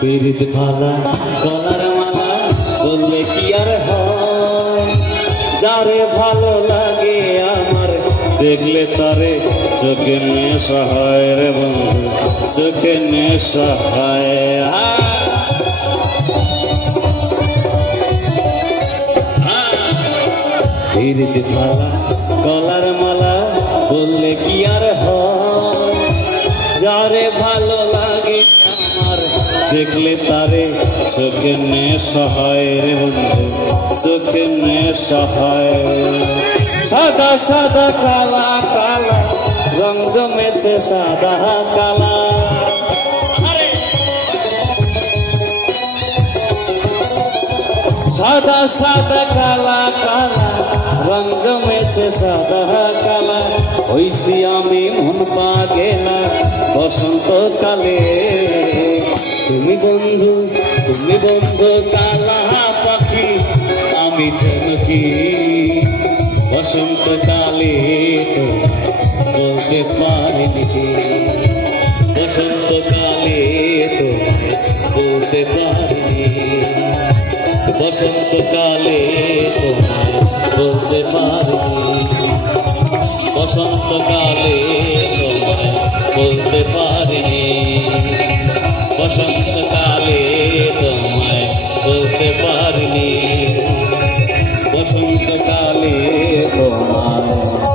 পিরিত ভালা গলার মালা বললে কি আর হয়, যারে ভালো লাগে আমার দেখলে তারে চোখে নেশা হয় রে বন্ধু, চোখে নেশা হয়। পিরিত ভালা গলার মালা বললে কি আর হয়, যারে ভালো লাগে আমার দেখলে তারে চোখে নেশা হয় রে বন্ধু, চোখে নেশা হয়। সাদা সাদা কালা কালা রং জমেছে সাদা কালা, সাদা সাদা কালা কালা রং জমেছে সাদা কালা। হইছি আমি মন পাগেলা বসন্তকালে, তুমি বন্ধু কালা পাখি আমি যেন কি বসন্তকালে তোমায় বলতে পারিনি, বসন্তকালে তোমায় বলতে পারিনি, বসন্তকালে তোমায় বলতে পারিনি, বসন্তকালে তোমায় বলতে পারিনি, বসন্তকালে তোমায় বলতে পারিনি, বসন্তকালে তোমায়